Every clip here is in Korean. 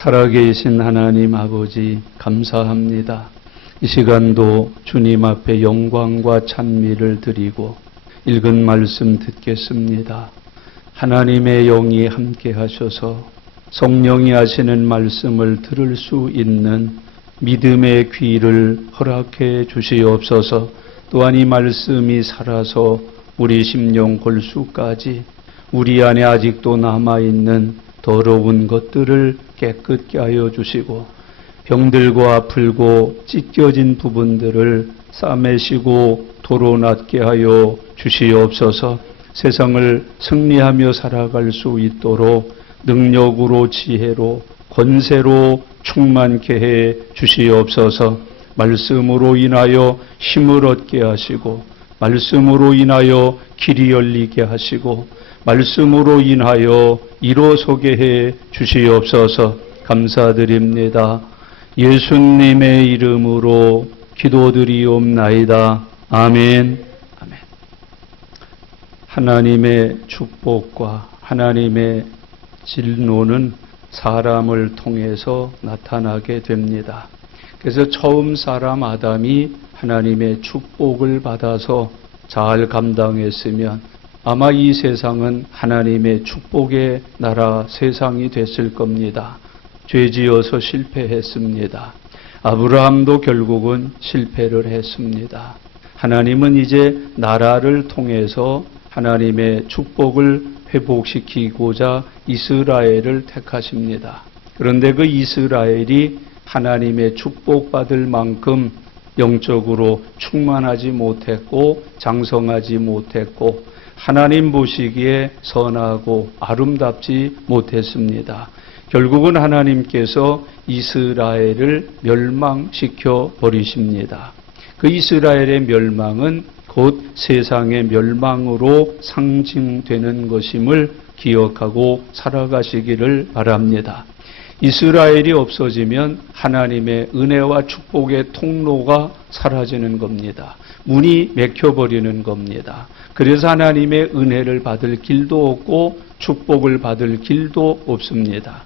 살아계신 하나님 아버지 감사합니다. 이 시간도 주님 앞에 영광과 찬미를 드리고 읽은 말씀 듣겠습니다. 하나님의 영이 함께 하셔서 성령이 하시는 말씀을 들을 수 있는 믿음의 귀를 허락해 주시옵소서. 또한 이 말씀이 살아서 우리 심령 골수까지 우리 안에 아직도 남아있는 더러운 것들을 깨끗게 하여 주시고 병들고 아플고 찢겨진 부분들을 싸매시고 도로낫게 하여 주시옵소서. 세상을 승리하며 살아갈 수 있도록 능력으로 지혜로 권세로 충만케 해 주시옵소서. 말씀으로 인하여 힘을 얻게 하시고 말씀으로 인하여 길이 열리게 하시고 말씀으로 인하여 일어서게 해 주시옵소서. 감사드립니다. 예수님의 이름으로 기도드리옵나이다. 아멘. 아멘. 하나님의 축복과 하나님의 진노는 사람을 통해서 나타나게 됩니다. 그래서 처음 사람 아담이 하나님의 축복을 받아서 잘 감당했으면 아마 이 세상은 하나님의 축복의 나라 세상이 됐을 겁니다. 죄지어서 실패했습니다. 아브라함도 결국은 실패를 했습니다. 하나님은 이제 나라를 통해서 하나님의 축복을 회복시키고자 이스라엘을 택하십니다. 그런데 그 이스라엘이 하나님의 축복받을 만큼 영적으로 충만하지 못했고 장성하지 못했고 하나님 보시기에 선하고 아름답지 못했습니다. 결국은 하나님께서 이스라엘을 멸망시켜 버리십니다. 그 이스라엘의 멸망은 곧 세상의 멸망으로 상징되는 것임을 기억하고 살아가시기를 바랍니다. 이스라엘이 없어지면 하나님의 은혜와 축복의 통로가 사라지는 겁니다. 문이 막혀버리는 겁니다. 그래서 하나님의 은혜를 받을 길도 없고 축복을 받을 길도 없습니다.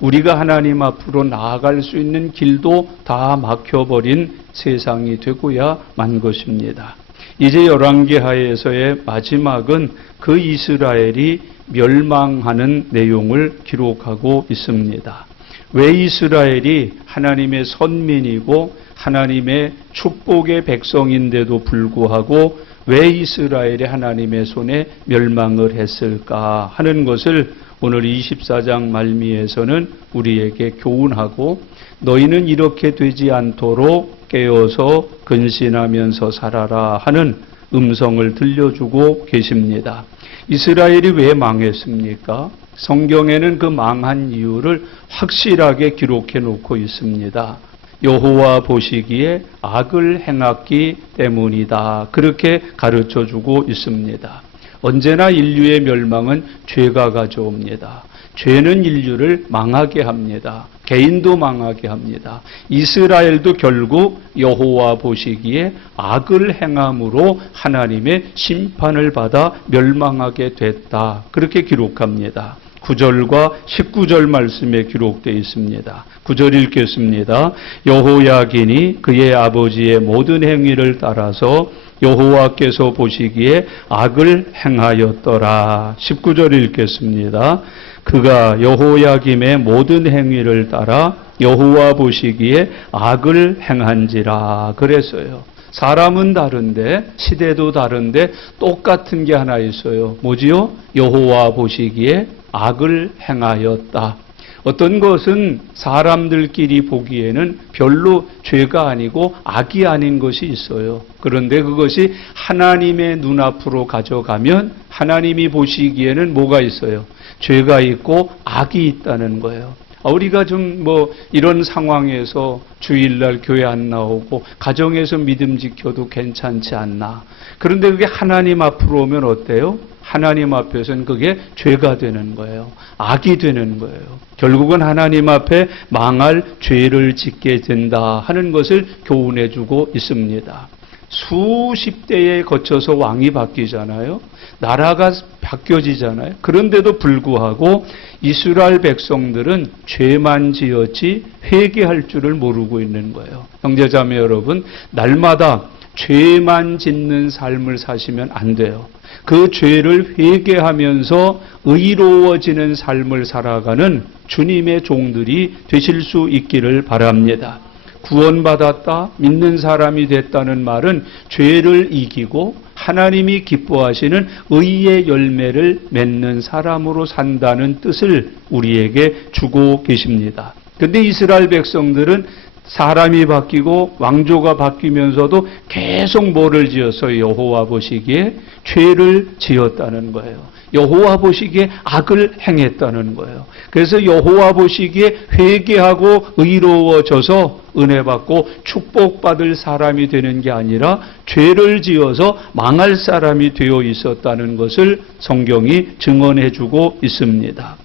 우리가 하나님 앞으로 나아갈 수 있는 길도 다 막혀버린 세상이 되고야 만 것입니다. 이제 열왕기하에서의 마지막은 그 이스라엘이 멸망하는 내용을 기록하고 있습니다. 왜 이스라엘이 하나님의 선민이고 하나님의 축복의 백성인데도 불구하고 왜 이스라엘이 하나님의 손에 멸망을 했을까 하는 것을 오늘 24장 말미에서는 우리에게 교훈하고 너희는 이렇게 되지 않도록 깨어서 근신하면서 살아라 하는 음성을 들려주고 계십니다. 이스라엘이 왜 망했습니까? 성경에는 그 망한 이유를 확실하게 기록해 놓고 있습니다. 여호와 보시기에 악을 행했기 때문이다. 그렇게 가르쳐주고 있습니다. 언제나 인류의 멸망은 죄가 가져옵니다. 죄는 인류를 망하게 합니다. 개인도 망하게 합니다. 이스라엘도 결국 여호와 보시기에 악을 행함으로 하나님의 심판을 받아 멸망하게 됐다. 그렇게 기록합니다. 9절과 19절 말씀에 기록되어 있습니다. 9절 읽겠습니다. 여호야긴이 그의 아버지의 모든 행위를 따라서 여호와께서 보시기에 악을 행하였더라. 19절 읽겠습니다. 그가 여호야김의 모든 행위를 따라 여호와 보시기에 악을 행한지라 그랬어요. 사람은 다른데 시대도 다른데 똑같은 게 하나 있어요. 뭐지요? 여호와 보시기에 악을 행하였다. 어떤 것은 사람들끼리 보기에는 별로 죄가 아니고 악이 아닌 것이 있어요. 그런데 그것이 하나님의 눈앞으로 가져가면 하나님이 보시기에는 뭐가 있어요? 죄가 있고 악이 있다는 거예요. 우리가 좀 이런 상황에서 주일날 교회 안 나오고 가정에서 믿음 지켜도 괜찮지 않나. 그런데 그게 하나님 앞으로 오면 어때요? 하나님 앞에서는 그게 죄가 되는 거예요. 악이 되는 거예요. 결국은 하나님 앞에 망할 죄를 짓게 된다 하는 것을 교훈해 주고 있습니다. 수십 대에 거쳐서 왕이 바뀌잖아요. 나라가 바뀌어지잖아요. 그런데도 불구하고 이스라엘 백성들은 죄만 지었지 회개할 줄을 모르고 있는 거예요. 형제자매 여러분, 날마다 죄만 짓는 삶을 사시면 안 돼요. 그 죄를 회개하면서 의로워지는 삶을 살아가는 주님의 종들이 되실 수 있기를 바랍니다. 구원받았다, 믿는 사람이 됐다는 말은 죄를 이기고 하나님이 기뻐하시는 의의 열매를 맺는 사람으로 산다는 뜻을 우리에게 주고 계십니다. 그런데 이스라엘 백성들은 사람이 바뀌고 왕조가 바뀌면서도 계속 뭐를 지었어요? 여호와 보시기에 죄를 지었다는 거예요. 여호와 보시기에 악을 행했다는 거예요. 그래서 여호와 보시기에 회개하고 의로워져서 은혜 받고 축복받을 사람이 되는 게 아니라 죄를 지어서 망할 사람이 되어 있었다는 것을 성경이 증언해 주고 있습니다.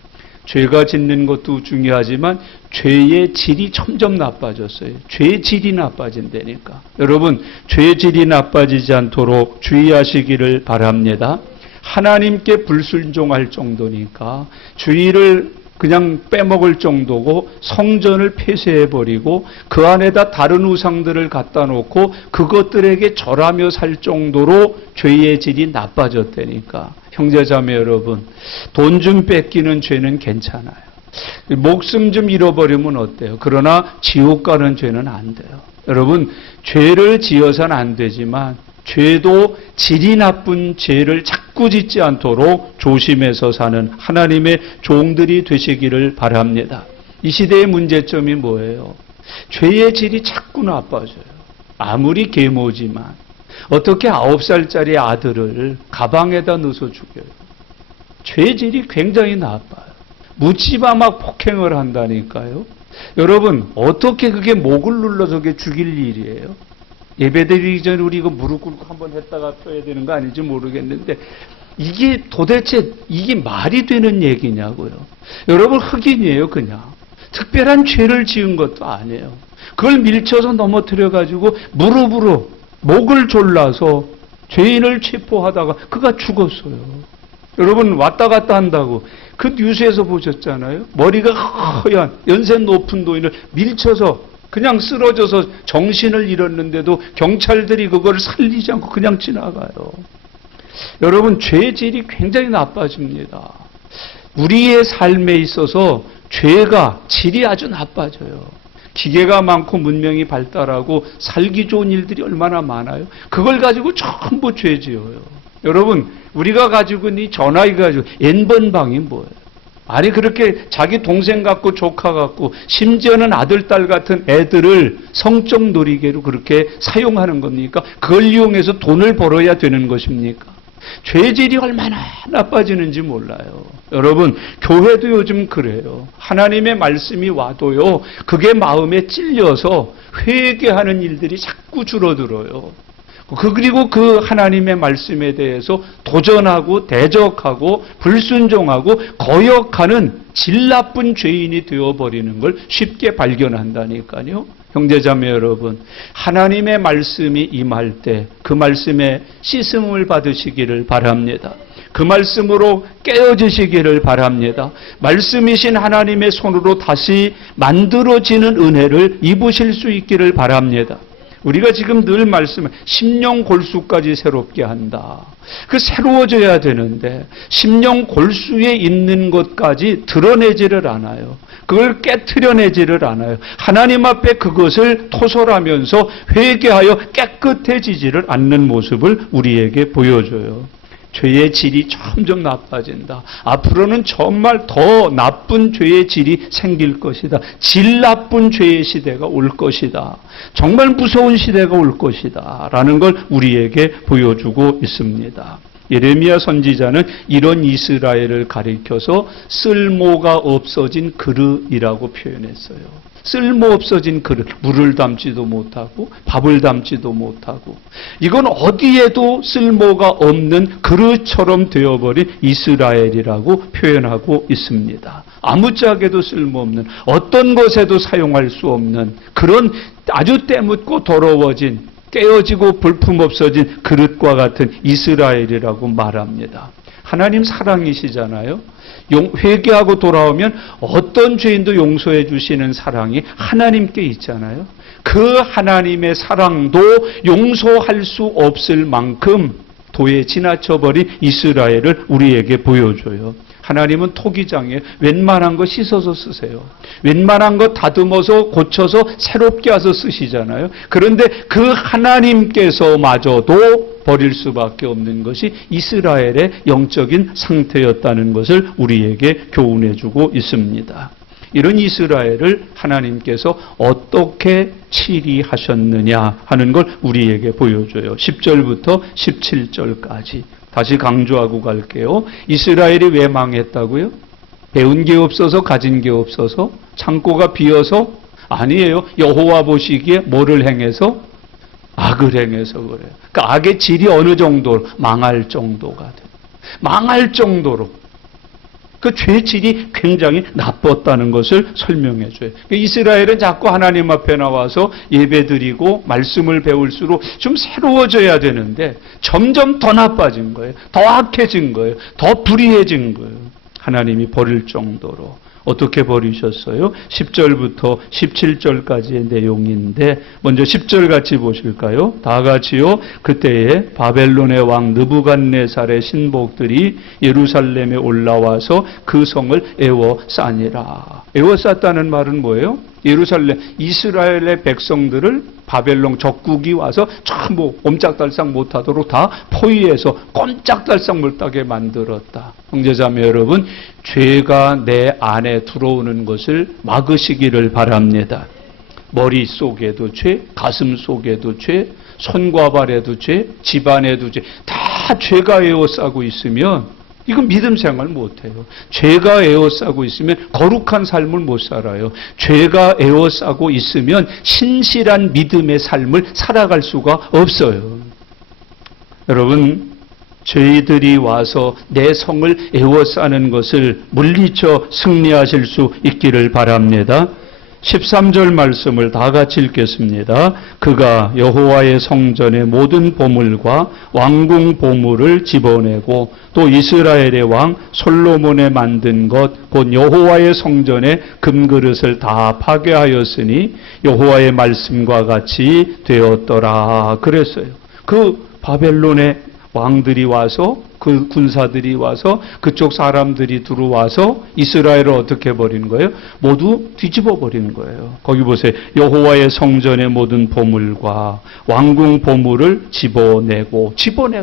죄가 짓는 것도 중요하지만 죄의 질이 점점 나빠졌어요. 죄의 질이 나빠진다니까. 여러분, 죄의 질이 나빠지지 않도록 주의하시기를 바랍니다. 하나님께 불순종할 정도니까 주의를 그냥 빼먹을 정도고 성전을 폐쇄해버리고 그 안에다 다른 우상들을 갖다 놓고 그것들에게 절하며 살 정도로 죄의 질이 나빠졌다니까. 형제자매 여러분, 돈 좀 뺏기는 죄는 괜찮아요. 목숨 좀 잃어버리면 어때요? 그러나 지옥 가는 죄는 안 돼요. 여러분, 죄를 지어서는 안 되지만 죄도 질이 나쁜 죄를 자꾸 짓지 않도록 조심해서 사는 하나님의 종들이 되시기를 바랍니다. 이 시대의 문제점이 뭐예요? 죄의 질이 자꾸 나빠져요. 아무리 계모지만 어떻게 9살짜리 아들을 가방에다 넣어서 죽여요? 죄의 질이 굉장히 나빠요. 묻지마 막 폭행을 한다니까요. 여러분, 어떻게 그게 목을 눌러서 그게 죽일 일이에요? 예배드리기 전에 우리 이거 무릎 꿇고 한번 했다가 펴야 되는 거 아닌지 모르겠는데 이게 도대체 이게 말이 되는 얘기냐고요. 여러분, 흑인이에요. 그냥 특별한 죄를 지은 것도 아니에요. 그걸 밀쳐서 넘어뜨려가지고 무릎으로 목을 졸라서 죄인을 체포하다가 그가 죽었어요. 여러분, 왔다 갔다 한다고 그 뉴스에서 보셨잖아요. 머리가 허연 연세 높은 노인을 밀쳐서 그냥 쓰러져서 정신을 잃었는데도 경찰들이 그걸 살리지 않고 그냥 지나가요. 여러분, 죄의 질이 굉장히 나빠집니다. 우리의 삶에 있어서 죄가 질이 아주 나빠져요. 기계가 많고 문명이 발달하고 살기 좋은 일들이 얼마나 많아요. 그걸 가지고 전부 죄 지어요. 여러분, 우리가 가지고 있는 이 전화기 가지고 N번방이 뭐예요? 아니, 그렇게 자기 동생 같고 조카 같고 심지어는 아들, 딸 같은 애들을 성적 놀이개로 그렇게 사용하는 겁니까? 그걸 이용해서 돈을 벌어야 되는 것입니까? 죄질이 얼마나 나빠지는지 몰라요. 여러분, 교회도 요즘 그래요. 하나님의 말씀이 와도요, 그게 마음에 찔려서 회개하는 일들이 자꾸 줄어들어요. 그리고 그 하나님의 말씀에 대해서 도전하고 대적하고 불순종하고 거역하는 질 나쁜 죄인이 되어버리는 걸 쉽게 발견한다니까요. 형제자매 여러분, 하나님의 말씀이 임할 때 그 말씀에 씻음을 받으시기를 바랍니다. 그 말씀으로 깨어지시기를 바랍니다. 말씀이신 하나님의 손으로 다시 만들어지는 은혜를 입으실 수 있기를 바랍니다. 우리가 지금 늘 말씀해 심령 골수까지 새롭게 한다. 그 새로워져야 되는데 심령 골수에 있는 것까지 드러내지를 않아요. 그걸 깨트려내지를 않아요. 하나님 앞에 그것을 토설하면서 회개하여 깨끗해지지를 않는 모습을 우리에게 보여줘요. 죄의 질이 점점 나빠진다. 앞으로는 정말 더 나쁜 죄의 질이 생길 것이다. 질 나쁜 죄의 시대가 올 것이다. 정말 무서운 시대가 올 것이다. 라는 걸 우리에게 보여주고 있습니다. 예레미야 선지자는 이런 이스라엘을 가리켜서 쓸모가 없어진 그릇이라고 표현했어요. 쓸모없어진 그릇, 물을 담지도 못하고 밥을 담지도 못하고 이건 어디에도 쓸모가 없는 그릇처럼 되어버린 이스라엘이라고 표현하고 있습니다. 아무짝에도 쓸모없는, 어떤 것에도 사용할 수 없는 그런 아주 때묻고 더러워진 깨어지고 볼품없어진 그릇과 같은 이스라엘이라고 말합니다. 하나님 사랑이시잖아요. 회개하고 돌아오면 어떤 죄인도 용서해 주시는 사랑이 하나님께 있잖아요. 그 하나님의 사랑도 용서할 수 없을 만큼 도에 지나쳐버린 이스라엘을 우리에게 보여줘요. 하나님은 토기장에 웬만한 거 씻어서 쓰세요. 웬만한 거 다듬어서 고쳐서 새롭게 해서 쓰시잖아요. 그런데 그 하나님께서마저도 버릴 수밖에 없는 것이 이스라엘의 영적인 상태였다는 것을 우리에게 교훈해주고 있습니다. 이런 이스라엘을 하나님께서 어떻게 치리하셨느냐 하는 걸 우리에게 보여줘요. 10절부터 17절까지. 다시 강조하고 갈게요. 이스라엘이 왜 망했다고요? 배운 게 없어서, 가진 게 없어서, 창고가 비어서? 아니에요. 여호와 보시기에 뭐를 행해서? 악을 행해서 그래요. 그러니까 악의 질이 어느 정도로? 망할 정도가 돼요. 망할 정도로. 그 죄질이 굉장히 나빴다는 것을 설명해 줘요. 이스라엘은 자꾸 하나님 앞에 나와서 예배드리고 말씀을 배울수록 좀 새로워져야 되는데 점점 더 나빠진 거예요. 더 악해진 거예요. 더 불의해진 거예요. 하나님이 버릴 정도로. 어떻게 버리셨어요? 10절부터 17절까지의 내용인데 먼저 10절 같이 보실까요? 다 같이요. 그때에 바벨론의 왕 느부갓네살의 신복들이 예루살렘에 올라와서 그 성을 에워싸니라. 에워쌌다는 말은 뭐예요? 예루살렘, 이스라엘의 백성들을 바벨론 적국이 와서 전부 옴짝달싹 못하도록 다 포위해서 꼼짝달싹 못하게 만들었다. 형제자매 여러분, 죄가 내 안에 들어오는 것을 막으시기를 바랍니다. 머릿속에도 죄, 가슴 속에도 죄, 손과 발에도 죄, 집안에도 죄, 다 죄가 에워싸고 있으면 이건 믿음 생활 못해요. 죄가 에워싸고 있으면 거룩한 삶을 못 살아요. 죄가 에워싸고 있으면 신실한 믿음의 삶을 살아갈 수가 없어요. 여러분, 죄들이 와서 내 성을 에워싸는 것을 물리쳐 승리하실 수 있기를 바랍니다. 13절 말씀을 다 같이 읽겠습니다. 그가 여호와의 성전의 모든 보물과 왕궁 보물을 집어내고 또 이스라엘의 왕 솔로몬에 만든 것 곧 여호와의 성전의 금그릇을 다 파괴하였으니 여호와의 말씀과 같이 되었더라 그랬어요. 그 바벨론의 왕들이 와서 그 군사들이 와서 그쪽 사람들이 들어와서 이스라엘을 어떻게 버린 거예요? 모두 뒤집어 버린 거예요. 거기 보세요. 여호와의 성전의 모든 보물과 왕궁 보물을 집어내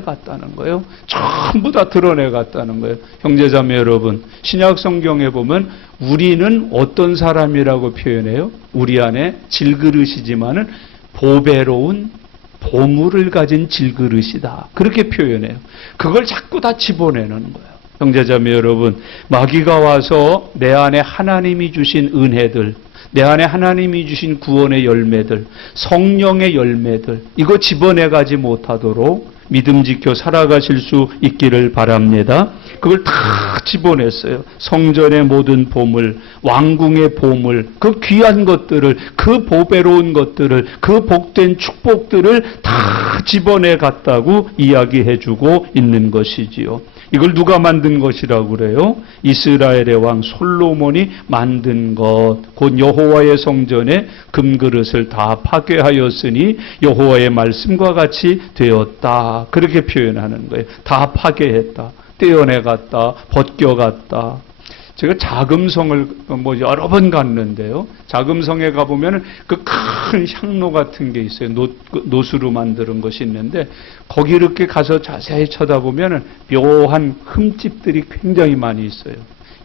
갔다는 거예요. 전부 다 드러내 갔다는 거예요. 형제자매 여러분, 신약 성경에 보면 우리는 어떤 사람이라고 표현해요? 우리 안에 질그릇이지만은 보배로운 보물을 가진 질그릇이다. 그렇게 표현해요. 그걸 자꾸 다 집어내는 거예요. 형제자매 여러분, 마귀가 와서 내 안에 하나님이 주신 은혜들, 내 안에 하나님이 주신 구원의 열매들, 성령의 열매들, 이거 집어내가지 못하도록 믿음 지켜 살아가실 수 있기를 바랍니다. 그걸 다 집어냈어요. 성전의 모든 보물, 왕궁의 보물, 그 귀한 것들을, 그 보배로운 것들을, 그 복된 축복들을 다 집어내 갔다고 이야기해주고 있는 것이지요. 이걸 누가 만든 것이라고 그래요? 이스라엘의 왕 솔로몬이 만든 것, 곧 여호와의 성전에 금그릇을 다 파괴하였으니 여호와의 말씀과 같이 되었다. 그렇게 표현하는 거예요. 다 파괴했다. 떼어내갔다. 벗겨갔다. 제가 자금성을 여러 번 갔는데요. 자금성에 가보면 그 큰 향로 같은 게 있어요. 노수로 만드는 것이 있는데 거기 이렇게 가서 자세히 쳐다보면 묘한 흠집들이 굉장히 많이 있어요.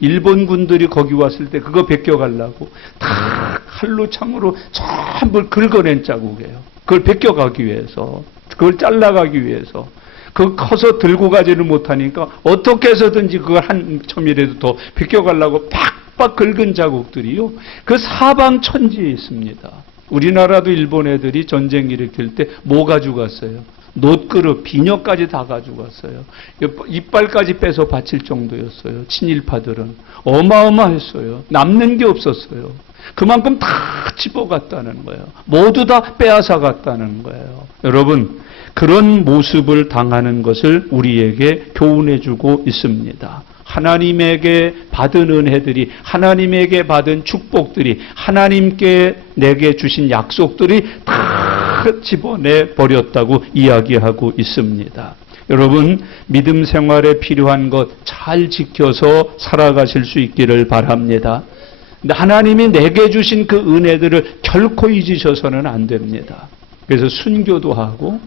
일본 군들이 거기 왔을 때 그거 벗겨가려고 다 칼로 창으로 전부 긁어낸 자국이에요. 그걸 벗겨가기 위해서, 그걸 잘라가기 위해서. 그 커서 들고 가지를 못하니까 어떻게 해서든지 그걸 한 첨이라도 더 벗겨가려고 팍팍 긁은 자국들이요. 그 사방 천지에 있습니다. 우리나라도 일본 애들이 전쟁 일으킬 때 뭐 가져갔어요? 놋그릇, 비녀까지 다 가져갔어요. 이빨까지 빼서 바칠 정도였어요. 친일파들은. 어마어마했어요. 남는 게 없었어요. 그만큼 다 집어갔다는 거예요. 모두 다 빼앗아 갔다는 거예요. 여러분, 그런 모습을 당하는 것을 우리에게 교훈해 주고 있습니다. 하나님에게 받은 은혜들이, 하나님에게 받은 축복들이, 하나님께 내게 주신 약속들이 다 집어내 버렸다고 이야기하고 있습니다. 여러분, 믿음 생활에 필요한 것 잘 지켜서 살아가실 수 있기를 바랍니다. 하나님이 내게 주신 그 은혜들을 결코 잊으셔서는 안 됩니다. 그래서 순교도 하고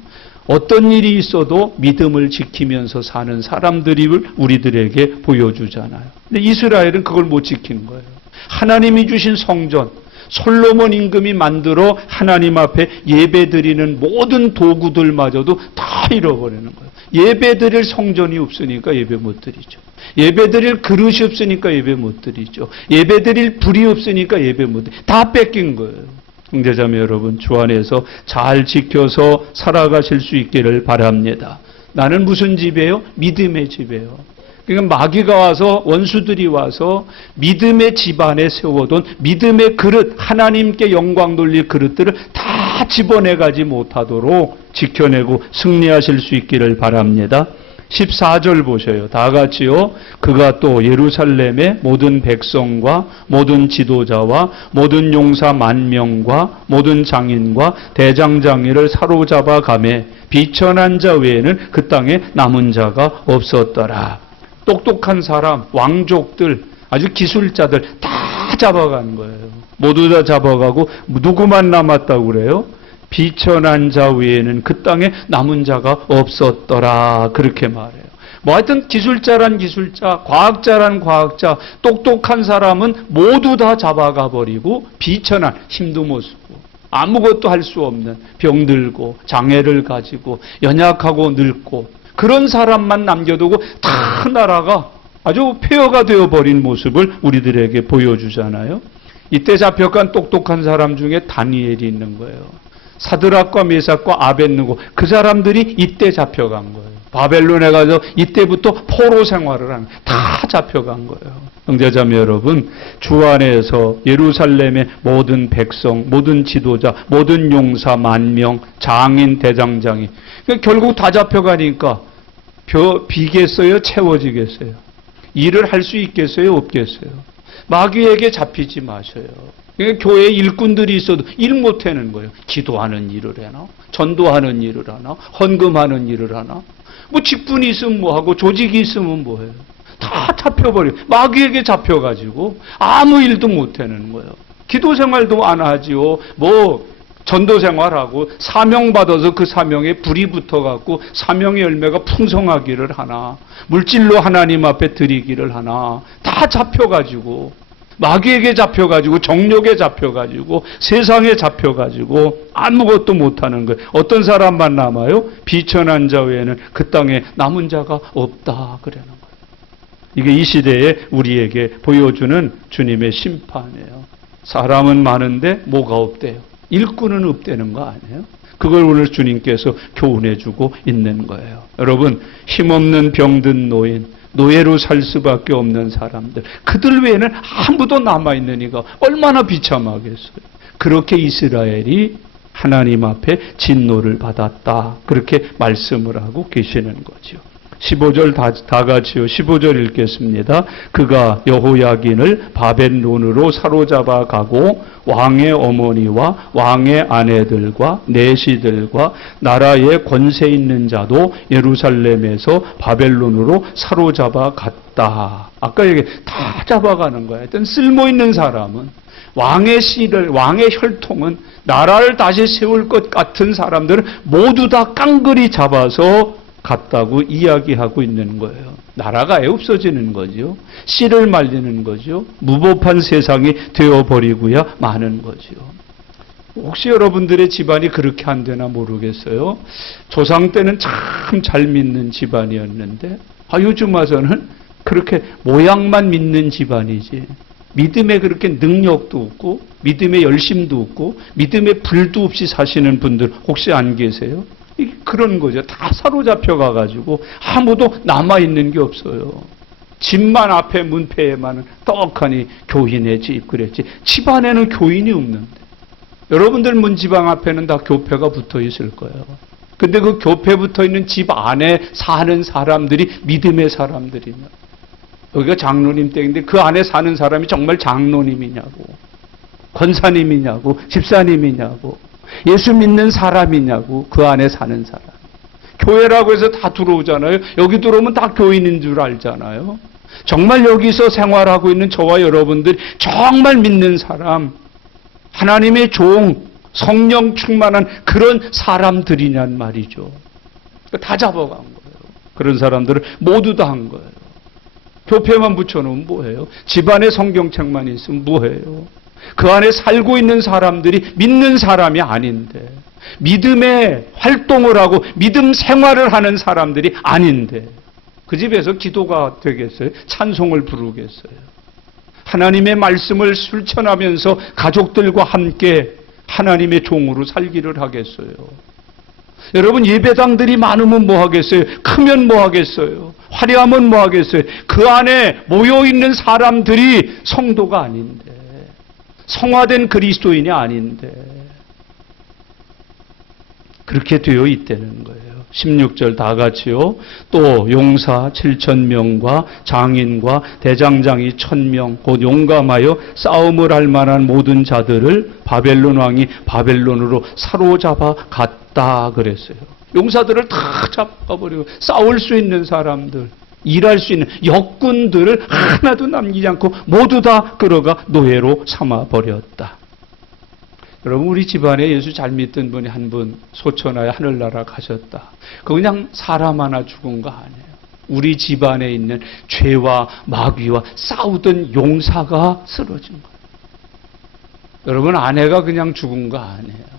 어떤 일이 있어도 믿음을 지키면서 사는 사람들이 우리들에게 보여주잖아요. 근데 이스라엘은 그걸 못 지킨 거예요. 하나님이 주신 성전, 솔로몬 임금이 만들어 하나님 앞에 예배드리는 모든 도구들마저도 다 잃어버리는 거예요. 예배드릴 성전이 없으니까 예배 못 드리죠. 예배드릴 그릇이 없으니까 예배 못 드리죠. 예배드릴 불이 없으니까 예배 못 드리죠. 다 뺏긴 거예요. 형제자매 여러분, 주 안에서 잘 지켜서 살아가실 수 있기를 바랍니다. 나는 무슨 집이에요? 믿음의 집이에요. 그러니까 마귀가 와서, 원수들이 와서 믿음의 집안에 세워둔 믿음의 그릇, 하나님께 영광 돌릴 그릇들을 다 집어내가지 못하도록 지켜내고 승리하실 수 있기를 바랍니다. 14절 보셔요. 다 같이요. 그가 또 예루살렘의 모든 백성과 모든 지도자와 모든 용사 10,000명과 모든 장인과 대장장이를 사로잡아 가매 비천한 자 외에는 그 땅에 남은 자가 없었더라. 똑똑한 사람, 왕족들, 아주 기술자들 다 잡아간 거예요. 모두 다 잡아가고 누구만 남았다고 그래요? 비천한 자 외에는 그 땅에 남은 자가 없었더라. 그렇게 말해요. 뭐 하여튼 기술자란 기술자, 과학자란 과학자, 똑똑한 사람은 모두 다 잡아가 버리고 비천한, 힘도 못 쓰고 아무것도 할 수 없는 병들고 장애를 가지고 연약하고 늙고 그런 사람만 남겨두고 다 나라가 아주 폐허가 되어버린 모습을 우리들에게 보여주잖아요. 이때 잡혀간 똑똑한 사람 중에 다니엘이 있는 거예요. 사드락과 메삭과 아벳느고, 그 사람들이 이때 잡혀간 거예요. 바벨론에 가서 이때부터 포로 생활을 하는, 다 잡혀간 거예요. 형제자매 여러분, 주 안에서 예루살렘의 모든 백성, 모든 지도자, 모든 용사 10,000명, 장인, 대장장이, 결국 다 잡혀가니까 비겠어요? 채워지겠어요? 일을 할 수 있겠어요? 없겠어요? 마귀에게 잡히지 마셔요. 교회 일꾼들이 있어도 일 못하는 거예요. 기도하는 일을 하나? 전도하는 일을 하나? 헌금하는 일을 하나? 뭐 직분이 있으면 뭐하고 조직이 있으면 뭐해요? 다 잡혀버려요. 마귀에게 잡혀가지고 아무 일도 못하는 거예요. 기도 생활도 안 하지요. 뭐 전도 생활하고 사명받아서 그 사명에 불이 붙어갖고 사명의 열매가 풍성하기를 하나? 물질로 하나님 앞에 드리기를 하나? 다 잡혀가지고 마귀에게 잡혀가지고 정욕에 잡혀가지고 세상에 잡혀가지고 아무것도 못하는 거예요. 어떤 사람만 남아요? 비천한 자 외에는 그 땅에 남은 자가 없다 그러는 거예요. 이게 이 시대에 우리에게 보여주는 주님의 심판이에요. 사람은 많은데 뭐가 없대요? 일꾼은 없다는 거 아니에요? 그걸 오늘 주님께서 교훈해 주고 있는 거예요. 여러분, 힘없는 병든 노인, 노예로 살 수밖에 없는 사람들, 그들 외에는 아무도 남아있는 이가 얼마나 비참하겠어요. 그렇게 이스라엘이 하나님 앞에 진노를 받았다. 그렇게 말씀을 하고 계시는 거죠. 15절 다 같이요. 15절 읽겠습니다. 그가 여호야긴을 바벨론으로 사로잡아 가고 왕의 어머니와 왕의 아내들과 내시들과 나라의 권세 있는 자도 예루살렘에서 바벨론으로 사로잡아 갔다. 아까 얘기 다 잡아가는 거예요. 하여튼 쓸모 있는 사람은 왕의 씨를, 왕의 혈통은 나라를 다시 세울 것 같은 사람들은 모두 다 깡그리 잡아서 갔다고 이야기하고 있는 거예요. 나라가 없어지는 거죠. 씨를 말리는 거죠. 무법한 세상이 되어버리고야 마는 거죠. 혹시 여러분들의 집안이 그렇게 안 되나 모르겠어요. 조상 때는 참 잘 믿는 집안이었는데 요즘 와서는 그렇게 모양만 믿는 집안이지 믿음에 그렇게 능력도 없고 믿음에 열심도 없고 믿음에 불도 없이 사시는 분들 혹시 안 계세요? 그런 거죠. 다 사로잡혀 가가지고 아무도 남아있는 게 없어요. 집만 앞에 문패에만은 떡하니 교인의 집 그랬지. 집 안에는 교인이 없는데. 여러분들 문지방 앞에는 다 교패가 붙어 있을 거예요. 근데 그 교패 붙어 있는 집 안에 사는 사람들이 믿음의 사람들이냐. 여기가 장로님 댁인데 그 안에 사는 사람이 정말 장로님이냐고, 권사님이냐고, 집사님이냐고, 예수 믿는 사람이냐고, 그 안에 사는 사람. 교회라고 해서 다 들어오잖아요. 여기 들어오면 다 교인인 줄 알잖아요. 정말 여기서 생활하고 있는 저와 여러분들 정말 믿는 사람, 하나님의 종, 성령 충만한 그런 사람들이냔 말이죠. 다 잡아간 거예요. 그런 사람들을 모두 다 한 거예요. 교패만 붙여놓으면 뭐예요? 집안에 성경책만 있으면 뭐예요? 그 안에 살고 있는 사람들이 믿는 사람이 아닌데, 믿음의 활동을 하고 믿음 생활을 하는 사람들이 아닌데, 그 집에서 기도가 되겠어요? 찬송을 부르겠어요? 하나님의 말씀을 실천하면서 가족들과 함께 하나님의 종으로 살기를 하겠어요? 여러분, 예배당들이 많으면 뭐 하겠어요? 크면 뭐 하겠어요? 화려하면 뭐 하겠어요? 그 안에 모여있는 사람들이 성도가 아닌데, 성화된 그리스도인이 아닌데, 그렇게 되어 있다는 거예요. 16절 다 같이요. 또 용사 7,000명과 장인과 대장장이 1,000명 곧 용감하여 싸움을 할 만한 모든 자들을 바벨론 왕이 바벨론으로 사로잡아 갔다 그랬어요. 용사들을 다 잡아버리고 싸울 수 있는 사람들, 일할 수 있는 역군들을 하나도 남기지 않고 모두 다 끌어가 노예로 삼아버렸다. 여러분, 우리 집안에 예수 잘 믿던 분이 한 분 소천하에 하늘나라 가셨다. 그 그냥 사람 하나 죽은 거 아니에요. 우리 집안에 있는 죄와 마귀와 싸우던 용사가 쓰러진 거예요. 여러분, 아내가 그냥 죽은 거 아니에요.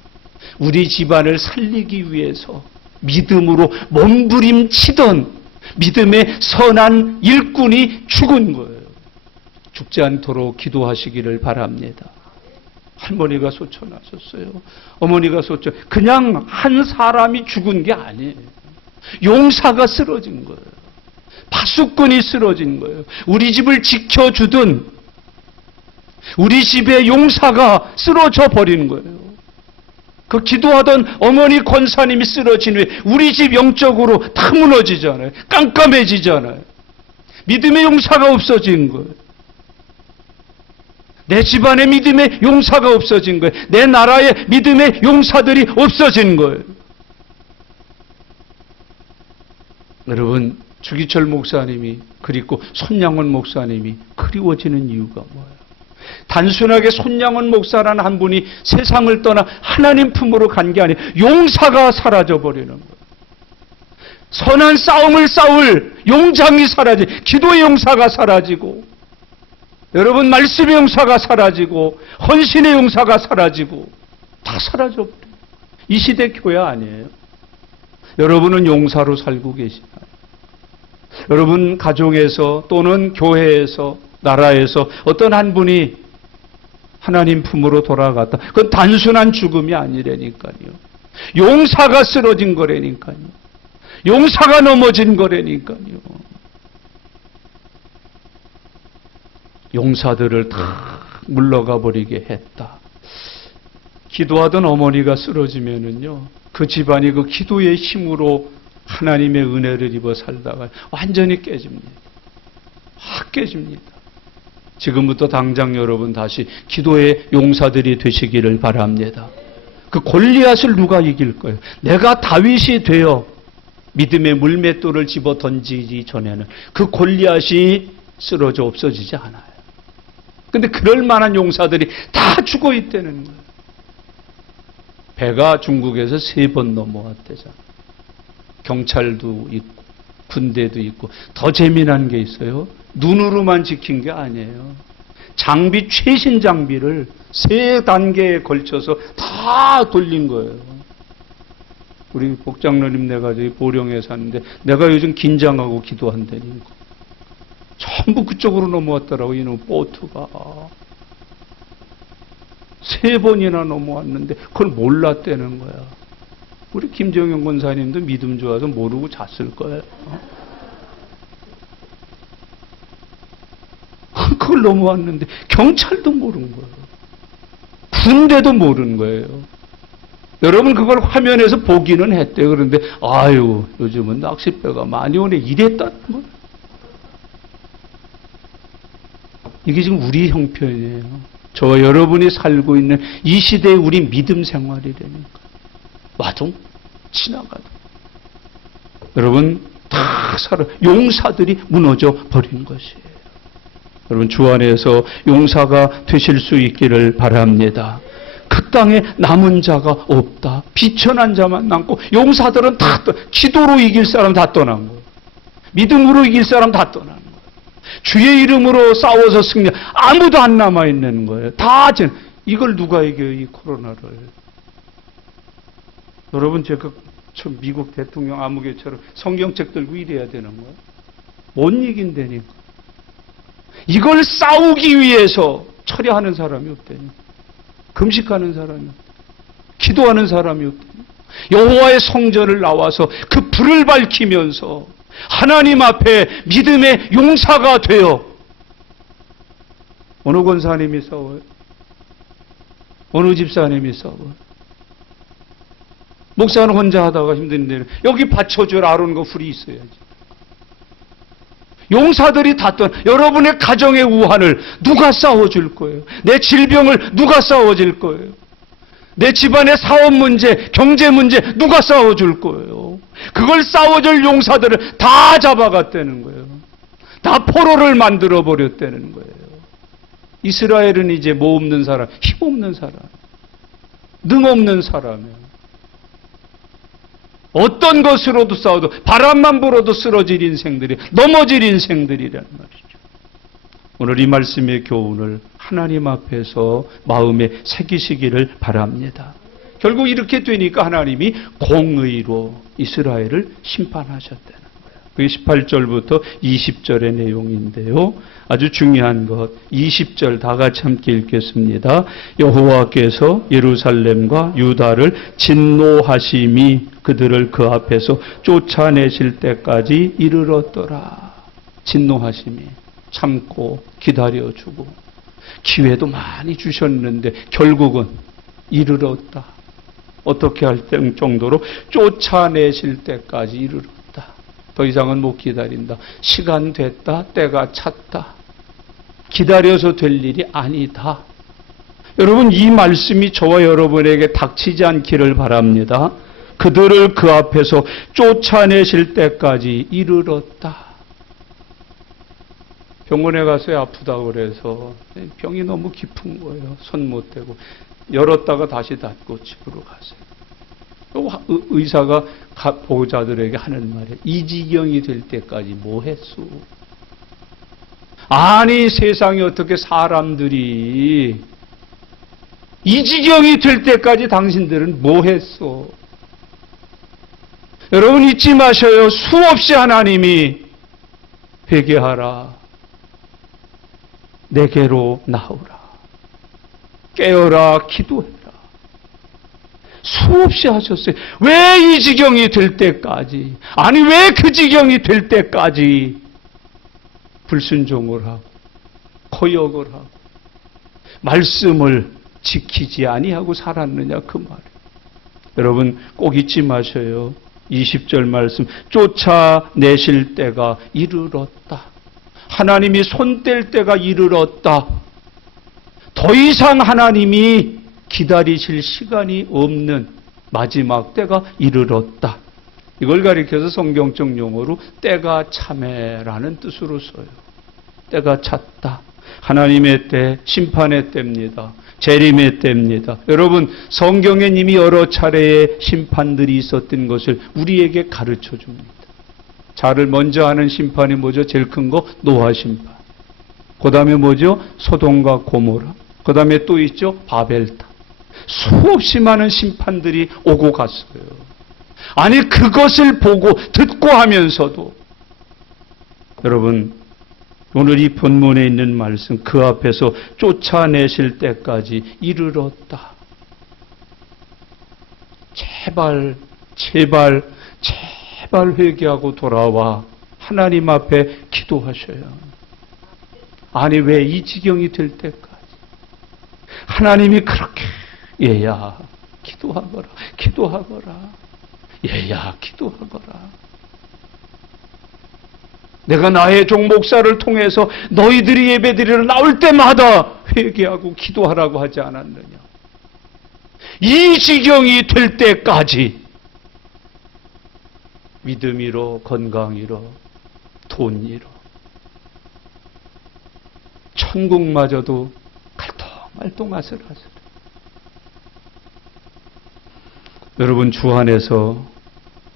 우리 집안을 살리기 위해서 믿음으로 몸부림치던 믿음의 선한 일꾼이 죽은 거예요. 죽지 않도록 기도하시기를 바랍니다. 할머니가 소천하셨어요. 어머니가 소천. 그냥 한 사람이 죽은 게 아니에요. 용사가 쓰러진 거예요. 파수꾼이 쓰러진 거예요. 우리 집을 지켜주던 우리 집의 용사가 쓰러져 버린 거예요. 그 기도하던 어머니 권사님이 쓰러진 후에 우리 집 영적으로 다 무너지잖아요. 깜깜해지잖아요. 믿음의 용사가 없어진 거예요. 내 집안에 믿음의 용사가 없어진 거예요. 내 나라에 믿음의 용사들이 없어진 거예요. 여러분, 주기철 목사님이 그리고 손양원 목사님이 그리워지는 이유가 뭐예요? 단순하게 손양원 목사라는 한 분이 세상을 떠나 하나님 품으로 간 게 아니에요. 용사가 사라져버리는 거예요. 선한 싸움을 싸울 용장이 사라지고, 기도의 용사가 사라지고, 여러분, 말씀의 용사가 사라지고, 헌신의 용사가 사라지고, 다 사라져버려요. 이 시대 교회 아니에요. 여러분은 용사로 살고 계시나요? 여러분 가정에서 또는 교회에서, 나라에서 어떤 한 분이 하나님 품으로 돌아갔다. 그건 단순한 죽음이 아니라니까요. 용사가 쓰러진 거라니까요. 용사가 넘어진 거라니까요. 용사들을 다 물러가 버리게 했다. 기도하던 어머니가 쓰러지면은요, 그 집안이 그 기도의 힘으로 하나님의 은혜를 입어 살다가 완전히 깨집니다. 확 깨집니다. 지금부터 당장 여러분 다시 기도의 용사들이 되시기를 바랍니다. 그 골리앗을 누가 이길 거예요? 내가 다윗이 되어 믿음의 물맷돌을 집어 던지기 전에는 그 골리앗이 쓰러져 없어지지 않아요. 근데 그럴 만한 용사들이 다 죽어 있다는 거예요. 배가 중국에서 3번 넘어왔대잖아. 경찰도 있고 군대도 있고, 더 재미난 게 있어요. 눈으로만 지킨 게 아니에요. 장비, 최신 장비를 3단계에 걸쳐서 다 돌린 거예요. 우리 복장로님 내가 저기 보령에 사는데 내가 요즘 긴장하고 기도한다니까. 전부 그쪽으로 넘어왔더라고, 이놈 보트가. 3번이나 넘어왔는데 그걸 몰랐다는 거야. 우리 김정영 권사님도 믿음 좋아서 모르고 잤을 거예요. 국경을 넘어왔는데 경찰도 모르는 거예요. 군대도 모르는 거예요. 여러분 그걸 화면에서 보기는 했대요. 그런데 아유 요즘은 낚싯배가 많이 오네 이랬다는 거예요. 이게 지금 우리 형편이에요. 저와 여러분이 살고 있는 이 시대의 우리 믿음 생활이라니까. 와도 지나가도. 여러분 다 살아 용사들이 무너져 버린 것이에요. 여러분 주 안에서 용사가 되실 수 있기를 바랍니다. 그 땅에 남은 자가 없다. 비천한 자만 남고 용사들은 다 기도로 이길 사람 다 떠난 거예요. 믿음으로 이길 사람 다 떠난 거예요. 주의 이름으로 싸워서 승리 아무도 안 남아있는 거예요. 다 이걸 누가 이겨요 이 코로나를. 여러분 제가 미국 대통령 아무개처럼 성경책 들고 이래야 되는 거예요. 못 이긴다니까. 이걸 싸우기 위해서 처리하는 사람이 없다니까. 금식하는 사람이 없다. 기도하는 사람이 없다. 여호와의 성전을 나와서 그 불을 밝히면서 하나님 앞에 믿음의 용사가 되어 어느 권사님이 싸워요? 어느 집사님이 싸워요? 목사는 혼자 하다가 힘든데 여기 받쳐줄 아론과 훌이 있어야지. 용사들이 다 떠나 여러분의 가정의 우환을 누가 싸워줄 거예요? 내 질병을 누가 싸워줄 거예요? 내 집안의 사업 문제, 경제 문제 누가 싸워줄 거예요? 그걸 싸워줄 용사들을 다 잡아갔다는 거예요. 다 포로를 만들어 버렸다는 거예요. 이스라엘은 이제 뭐 없는 사람, 힘 없는 사람, 능 없는 사람이에요. 어떤 것으로도 싸워도 바람만 불어도 쓰러질 인생들이 넘어질 인생들이라는 말이죠. 오늘 이 말씀의 교훈을 하나님 앞에서 마음에 새기시기를 바랍니다. 결국 이렇게 되니까 하나님이 공의로 이스라엘을 심판하셨다는 거예요. 그게 18절부터 20절의 내용인데요. 아주 중요한 것 20절 다 같이 함께 읽겠습니다. 여호와께서 예루살렘과 유다를 진노하심이 그들을 그 앞에서 쫓아내실 때까지 이르렀더라. 진노하심이 참고 기다려주고 기회도 많이 주셨는데 결국은 이르렀다. 어떻게 할 정도로 쫓아내실 때까지 이르렀다. 더 이상은 못 기다린다. 시간 됐다. 때가 찼다. 기다려서 될 일이 아니다. 여러분 이 말씀이 저와 여러분에게 닥치지 않기를 바랍니다. 그들을 그 앞에서 쫓아내실 때까지 이르렀다. 병원에 가서 아프다고 그래서 병이 너무 깊은 거예요. 손 못 대고 열었다가 다시 닫고 집으로 가세요. 의사가 보호자들에게 하는 말이에요. 이 지경이 될 때까지 뭐 했소? 아니 세상에 어떻게 사람들이 이 지경이 될 때까지 당신들은 뭐 했소? 여러분 잊지 마셔요. 수없이 하나님이 회개하라. 내게로 나오라. 깨어라. 기도해라. 수없이 하셨어요. 왜 이 지경이 될 때까지 아니 왜 그 지경이 될 때까지 불순종을 하고 거역을 하고 말씀을 지키지 아니하고 살았느냐 그 말이에요. 여러분 꼭 잊지 마셔요. 20절 말씀 쫓아내실 때가 이르렀다. 하나님이 손뗄 때가 이르렀다. 더 이상 하나님이 기다리실 시간이 없는 마지막 때가 이르렀다. 이걸 가리켜서 성경적 용어로 때가 참해라는 뜻으로 써요. 때가 찼다. 하나님의 때, 심판의 때입니다. 재림의 때입니다. 여러분 성경에 이미 여러 차례의 심판들이 있었던 것을 우리에게 가르쳐 줍니다. 자를 먼저 하는 심판이 뭐죠? 제일 큰 거 노아 심판. 그 다음에 뭐죠? 소돔과 고모라. 그 다음에 또 있죠? 바벨탑. 수없이 많은 심판들이 오고 갔어요. 아니 그것을 보고 듣고 하면서도 여러분 오늘 이 본문에 있는 말씀 그 앞에서 쫓아내실 때까지 이르렀다. 제발 제발 제발 회개하고 돌아와 하나님 앞에 기도하셔요. 아니 왜 이 지경이 될 때까지 하나님이 그렇게 얘야 기도하거라 기도하거라 얘야 기도하거라. 내가 나의 종 목사를 통해서 너희들이 예배드리러 나올 때마다 회개하고 기도하라고 하지 않았느냐. 이 지경이 될 때까지 믿음 잃어 건강 잃어 돈 잃어 천국마저도 갈통말똥아슬아슬. 여러분 주 안에서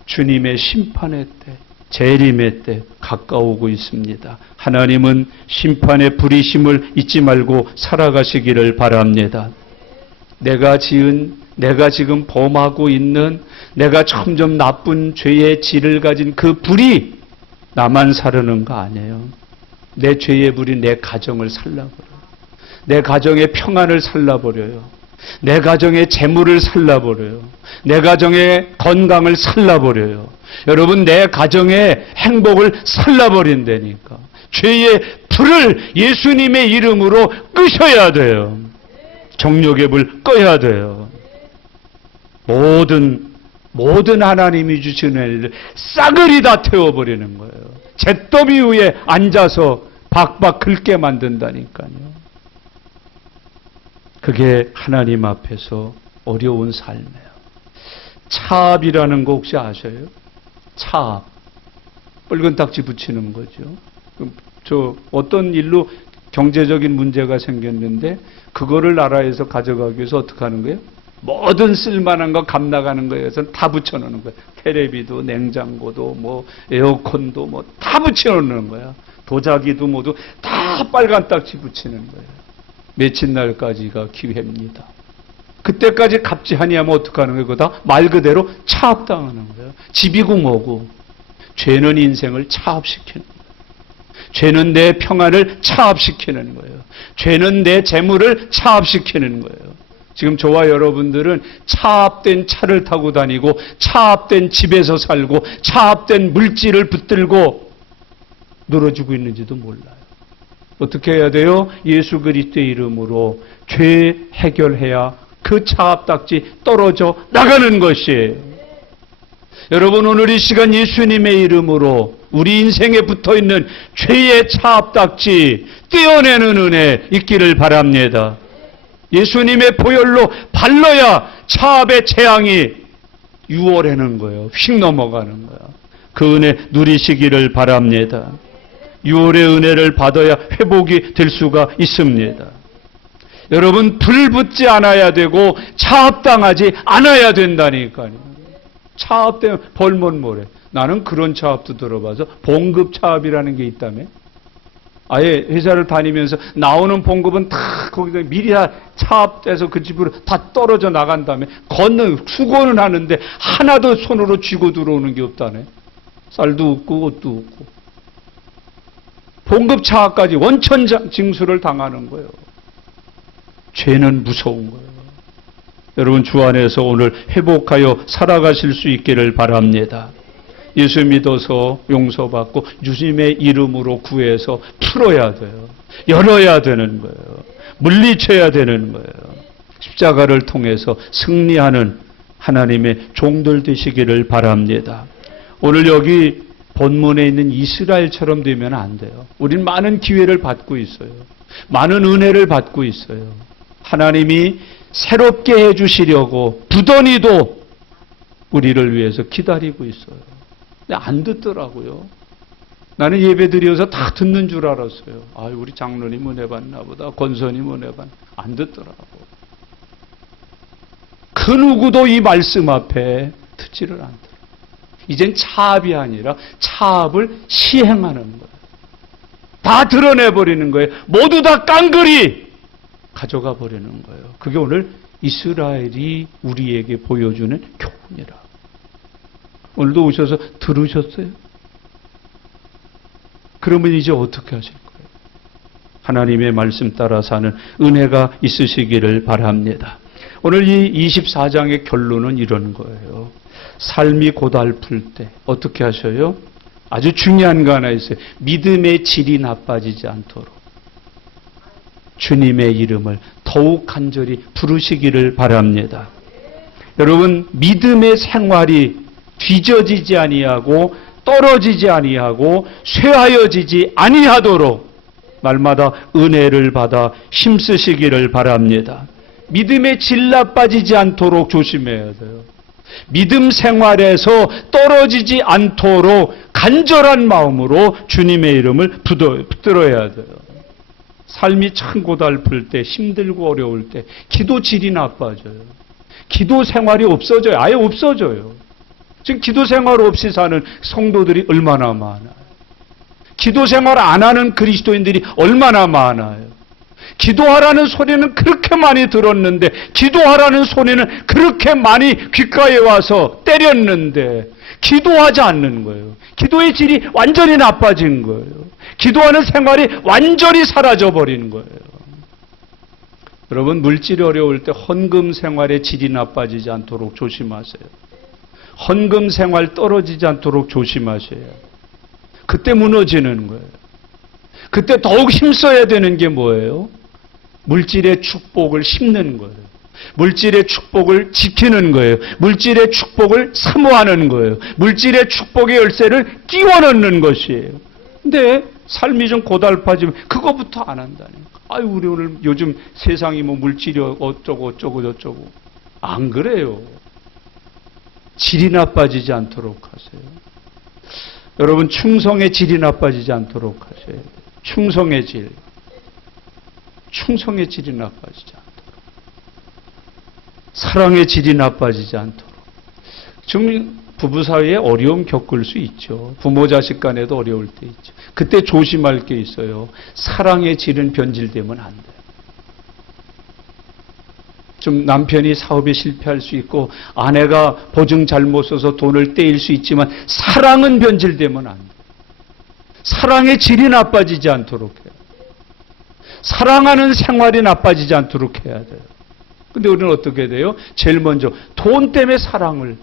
주님의 심판의 때 재림의 때 가까우고 있습니다. 하나님은 심판의 부리심을 잊지 말고 살아가시기를 바랍니다. 내가 지금 범하고 있는 내가 점점 나쁜 죄의 질을 가진 그 불이 나만 사르는 거 아니에요. 내 죄의 불이 내 가정을 살라버려요. 내 가정의 평안을 살라버려요. 내 가정의 재물을 살라버려요. 내 가정의 건강을 살라버려요. 여러분 내 가정의 행복을 살라버린다니까. 죄의 불을 예수님의 이름으로 끄셔야 돼요. 정욕의 불 꺼야 돼요. 모든 하나님이 주시는 일을 싸그리 다 태워버리는 거예요. 잿더미 위에 앉아서 박박 긁게 만든다니까요. 그게 하나님 앞에서 어려운 삶이에요. 차압이라는 거 혹시 아셔요? 차압. 붉은 딱지 붙이는 거죠. 저 어떤 일로 경제적인 문제가 생겼는데 그거를 나라에서 가져가기 위해서 어떻게 하는 거예요? 모든 쓸만한 거 값 나가는 거에서 다 붙여놓는 거예요. 테레비도 냉장고도 뭐 에어컨도 뭐 다 붙여놓는 거야. 도자기도 모두 다 빨간 딱지 붙이는 거예요. 며칠 날까지가 기회입니다. 그때까지 갚지 아니하면 어떡하는 거예요? 그거 다 말 그대로 차압당하는 거예요. 집이고 뭐고. 죄는 인생을 차압시키는 거예요. 죄는 내 평안을 차압시키는 거예요. 죄는 내 재물을 차압시키는 거예요. 지금 저와 여러분들은 차압된 차를 타고 다니고 차압된 집에서 살고 차압된 물질을 붙들고 늘어지고 있는지도 몰라요. 어떻게 해야 돼요? 예수 그리스도의 이름으로 죄 해결해야 그 차압딱지 떨어져 나가는 것이에요. 여러분 오늘 이 시간 예수님의 이름으로 우리 인생에 붙어있는 죄의 차압딱지 떼어내는 은혜 있기를 바랍니다. 예수님의 보혈로 발라야 차압의 재앙이 유월하는 거예요. 휙 넘어가는 거야. 그 은혜 누리시기를 바랍니다. 유월의 은혜를 받아야 회복이 될 수가 있습니다. 여러분 불 붙지 않아야 되고 차압당하지 않아야 된다니까요. 차압되면 벌면 뭐래. 나는 그런 차압도 들어봐서 봉급 차압이라는 게 있다며. 아예 회사를 다니면서 나오는 봉급은 다 거기다 미리 다 차압돼서 그 집으로 다 떨어져 나간 다음에 수고는 하는데 하나도 손으로 쥐고 들어오는 게 없다네. 쌀도 없고 옷도 없고. 봉급 차압까지 원천 징수를 당하는 거예요. 죄는 무서운 거예요. 여러분 주 안에서 오늘 회복하여 살아가실 수 있기를 바랍니다. 예수 믿어서 용서받고 주님의 이름으로 구해서 풀어야 돼요. 열어야 되는 거예요. 물리쳐야 되는 거예요. 십자가를 통해서 승리하는 하나님의 종들 되시기를 바랍니다. 오늘 여기 본문에 있는 이스라엘처럼 되면 안 돼요. 우린 많은 기회를 받고 있어요. 많은 은혜를 받고 있어요. 하나님이 새롭게 해주시려고 부더니도 우리를 위해서 기다리고 있어요. 근데 안 듣더라고요. 나는 예배 드려서 다 듣는 줄 알았어요. 아, 우리 장로님 은혜 받나 보다. 권선님 은혜 받나. 안 듣더라고. 그 누구도 이 말씀 앞에 듣지를 않더라고요. 이젠 차압이 아니라 차압을 시행하는 거예요. 다 드러내버리는 거예요. 모두 다 깡그리 가져가 버리는 거예요. 그게 오늘 이스라엘이 우리에게 보여주는 교훈이라. 오늘도 오셔서 들으셨어요? 그러면 이제 어떻게 하실 거예요? 하나님의 말씀 따라 사는 은혜가 있으시기를 바랍니다. 오늘 이 24장의 결론은 이런 거예요. 삶이 고달플 때 어떻게 하셔요? 아주 중요한 거 하나 있어요. 믿음의 질이 나빠지지 않도록. 주님의 이름을 더욱 간절히 부르시기를 바랍니다. 여러분, 믿음의 생활이 뒤처지지 아니하고 떨어지지 아니하고 쇠하여지지 아니하도록 날마다 은혜를 받아 힘쓰시기를 바랍니다. 믿음의 질 나빠지지 않도록 조심해야 돼요. 믿음 생활에서 떨어지지 않도록 간절한 마음으로 주님의 이름을 붙들어야 돼요. 삶이 참 고달플 때, 힘들고 어려울 때 기도 질이 나빠져요. 기도 생활이 없어져요. 아예 없어져요. 지금 기도 생활 없이 사는 성도들이 얼마나 많아요. 기도 생활 안 하는 그리스도인들이 얼마나 많아요. 기도하라는 소리는 그렇게 많이 들었는데, 기도하라는 소리는 그렇게 많이 귓가에 와서 때렸는데 기도하지 않는 거예요. 기도의 질이 완전히 나빠진 거예요. 기도하는 생활이 완전히 사라져버린 거예요. 여러분, 물질이 어려울 때 헌금 생활의 질이 나빠지지 않도록 조심하세요. 헌금 생활 떨어지지 않도록 조심하셔야 해요. 그때 무너지는 거예요. 그때 더욱 힘써야 되는 게 뭐예요? 물질의 축복을 심는 거예요. 물질의 축복을 지키는 거예요. 물질의 축복을 사모하는 거예요. 물질의 축복의 열쇠를 끼워 넣는 것이에요. 근데 삶이 좀 고달파지면 그거부터 안 한다니까. 아유, 우리 오늘 요즘 세상이 뭐 물질이 어쩌고 저쩌고. 안 그래요. 질이 나빠지지 않도록 하세요. 여러분, 충성의 질이 나빠지지 않도록 하셔야 돼요. 충성의 질. 충성의 질이 나빠지지 않도록. 사랑의 질이 나빠지지 않도록. 지금 부부 사이에 어려움 겪을 수 있죠. 부모 자식 간에도 어려울 때 있죠. 그때 조심할 게 있어요. 사랑의 질은 변질되면 안 돼요. 좀 남편이 사업에 실패할 수 있고 아내가 보증 잘못 써서 돈을 떼일 수 있지만 사랑은 변질되면 안 돼요. 사랑의 질이 나빠지지 않도록 해요. 사랑하는 생활이 나빠지지 않도록 해야 돼요. 근데 우리는 어떻게 돼요? 제일 먼저 돈 때문에 사랑을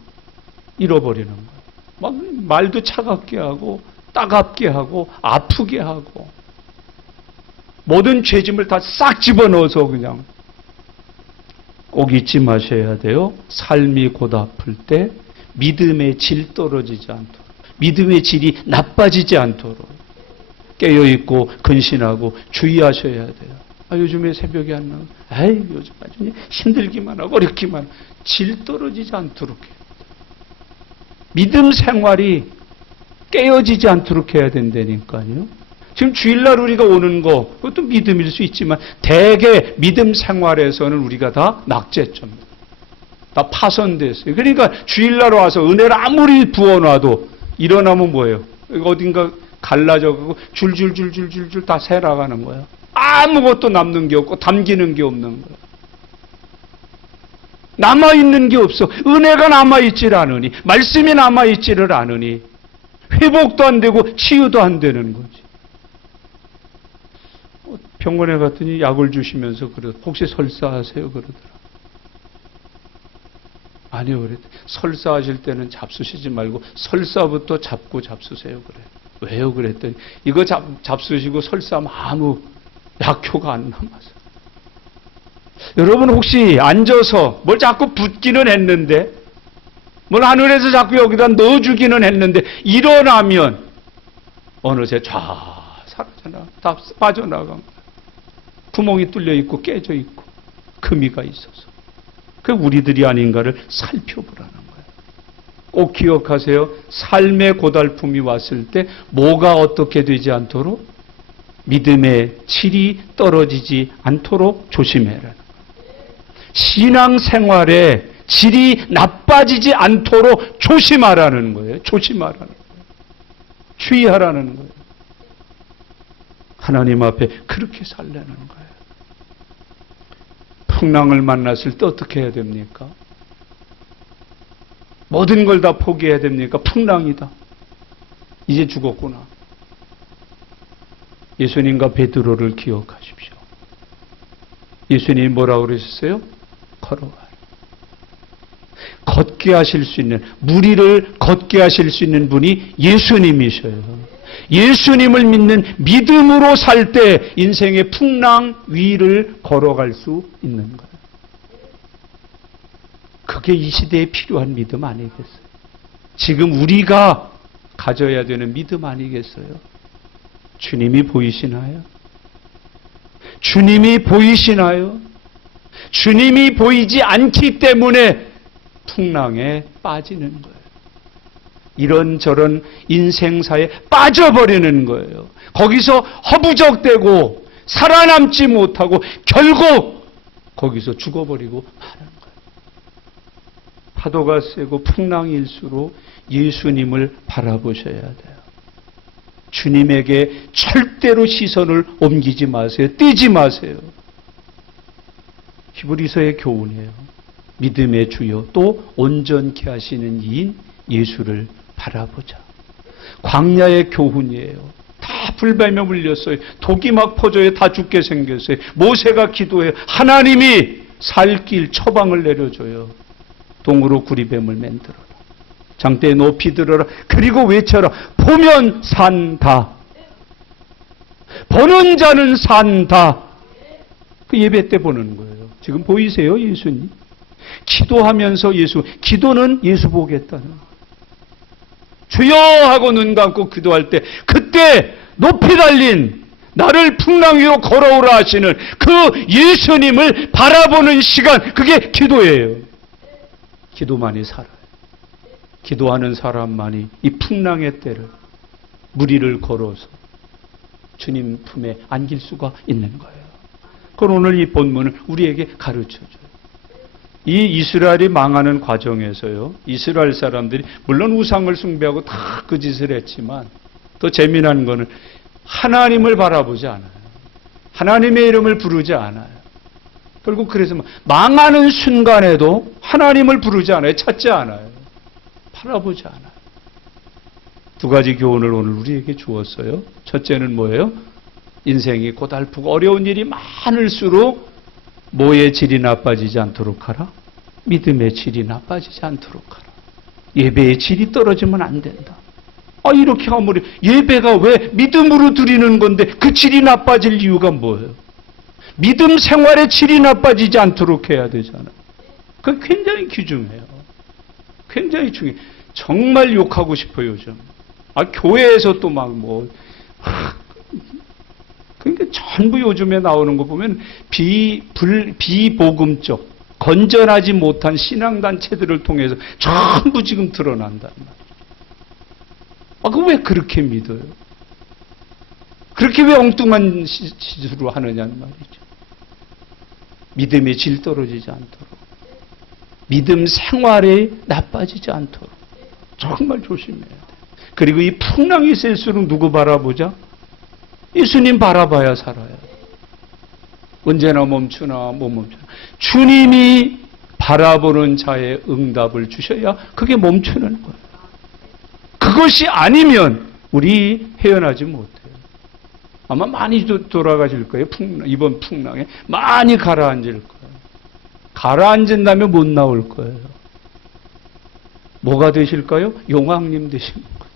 잃어버리는 거예요. 막 말도 차갑게 하고 따갑게 하고 아프게 하고 모든 죄짐을 다 싹 집어넣어서 그냥. 꼭 잊지 마셔야 돼요. 삶이 고달플 때 믿음의 질 떨어지지 않도록, 믿음의 질이 나빠지지 않도록 깨어있고 근신하고 주의하셔야 돼요. 아, 요즘에 새벽에 안 나오고, 아이, 요즘 아주 힘들기만 하고 어렵기만 하고, 질 떨어지지 않도록 해야 돼요. 믿음 생활이 깨어지지 않도록 해야 된다니까요. 지금 주일날 우리가 오는 거, 그것도 믿음일 수 있지만 대개 믿음 생활에서는 우리가 다 낙제점입니다. 다 파손됐어요. 그러니까 주일날 와서 은혜를 아무리 부어놔도 일어나면 뭐예요? 어딘가 갈라져가고 줄줄줄줄줄줄 다 새나가는 거예요. 아무것도 남는 게 없고 담기는 게 없는 거예요. 남아있는 게 없어. 은혜가 남아있질 않으니, 말씀이 남아있지를 않으니 회복도 안 되고 치유도 안 되는 거지. 병원에 갔더니 약을 주시면서 혹시 설사하세요? 그러더라. 아니요, 그래. 설사하실 때는 잡수시지 말고 설사부터 잡고 잡수세요. 그래. 왜요? 그랬더니 이거 잡수시고 설사하면 아무 약효가 안 남아서. 여러분, 혹시 앉아서 뭘 자꾸 붓기는 했는데, 뭘 하늘에서 자꾸 여기다 넣어주기는 했는데 일어나면 어느새 사라져나, 다 빠져나간 거야. 구멍이 뚫려 있고 깨져 있고 금이가 있어서. 그 우리들이 아닌가를 살펴보라는 거예요. 꼭 기억하세요. 삶의 고달픔이 왔을 때 뭐가 어떻게 되지 않도록? 믿음의 질이 떨어지지 않도록 조심해라는 거예요. 신앙생활에 질이 나빠지지 않도록 조심하라는 거예요. 조심하라는 거예요. 주의하라는 거예요. 하나님 앞에 그렇게 살라는 거예요. 풍랑을 만났을 때 어떻게 해야 됩니까? 모든 걸 다 포기해야 됩니까? 풍랑이다. 이제 죽었구나. 예수님과 베드로를 기억하십시오. 예수님이 뭐라고 그러셨어요? 걸어와라. 걷게 하실 수 있는, 무리를 걷게 하실 수 있는 분이 예수님이셔요. 예수님을 믿는 믿음으로 살 때 인생의 풍랑 위를 걸어갈 수 있는 거예요. 그게 이 시대에 필요한 믿음 아니겠어요? 지금 우리가 가져야 되는 믿음 아니겠어요? 주님이 보이시나요? 주님이 보이시나요? 주님이 보이지 않기 때문에 풍랑에 빠지는 거예요. 이런저런 인생사에 빠져버리는 거예요. 거기서 허부적대고 살아남지 못하고 결국 거기서 죽어버리고 마는 거예요. 파도가 세고 풍랑일수록 예수님을 바라보셔야 돼요. 주님에게 절대로 시선을 옮기지 마세요. 떼지 마세요. 히브리서의 교훈이에요. 믿음의 주요 또 온전케 하시는 이인 예수를 바라보자. 광야의 교훈이에요. 다 불뱀에 물렸어요. 독이 막 퍼져요. 다 죽게 생겼어요. 모세가 기도해요. 하나님이 살 길 처방을 내려줘요. 동으로 구리뱀을 만들어라. 장대에 높이 들어라. 그리고 외쳐라. 보면 산다. 보는 자는 산다. 그 예배 때 보는 거예요. 지금 보이세요, 예수님? 기도하면서 기도는 예수 보겠다는 거예요. 주여 하고 눈 감고 기도할 때 그때 높이 달린 나를 풍랑 위로 걸어오라 하시는 그 예수님을 바라보는 시간, 그게 기도예요. 기도만이 살아요. 기도하는 사람만이 이 풍랑의 때를 무리를 걸어서 주님 품에 안길 수가 있는 거예요. 그건 오늘 이 본문은 우리에게 가르쳐줘요. 이 이스라엘이 망하는 과정에서요, 이스라엘 사람들이 물론 우상을 숭배하고 다 그 짓을 했지만 더 재미난 거는 하나님을 바라보지 않아요. 하나님의 이름을 부르지 않아요. 결국 그래서 망하는 순간에도 하나님을 부르지 않아요. 찾지 않아요. 바라보지 않아요. 두 가지 교훈을 오늘 우리에게 주었어요. 첫째는 뭐예요? 인생이 고달프고 어려운 일이 많을수록 뭐의 질이 나빠지지 않도록 하라? 믿음의 질이 나빠지지 않도록 하라. 예배의 질이 떨어지면 안 된다. 이렇게 아무리 예배가 왜 믿음으로 드리는 건데 그 질이 나빠질 이유가 뭐예요? 믿음 생활의 질이 나빠지지 않도록 해야 되잖아요. 그게 굉장히 귀중해요. 굉장히 중요해요. 정말 욕하고 싶어요, 요즘. 교회에서 또 그러니까 전부 요즘에 나오는 거 보면 비복음적, 건전하지 못한 신앙단체들을 통해서 전부 지금 드러난단 말이에요. 그거 왜 그렇게 믿어요? 그렇게 왜 엉뚱한 짓으로 하느냐는 말이죠. 믿음의 질 떨어지지 않도록, 믿음 생활에 나빠지지 않도록 정말 조심해야 돼요. 그리고 이 풍랑이 셀수록 누구 바라보자? 예수님 바라봐야 살아요. 언제나 멈추나 못 멈추나. 주님이 바라보는 자의 응답을 주셔야 그게 멈추는 거예요. 그것이 아니면 우리 헤어나지 못해요. 아마 많이 돌아가실 거예요. 이번 풍랑에 많이 가라앉을 거예요. 가라앉은다면 못 나올 거예요. 뭐가 되실까요? 용왕님 되시는 거지.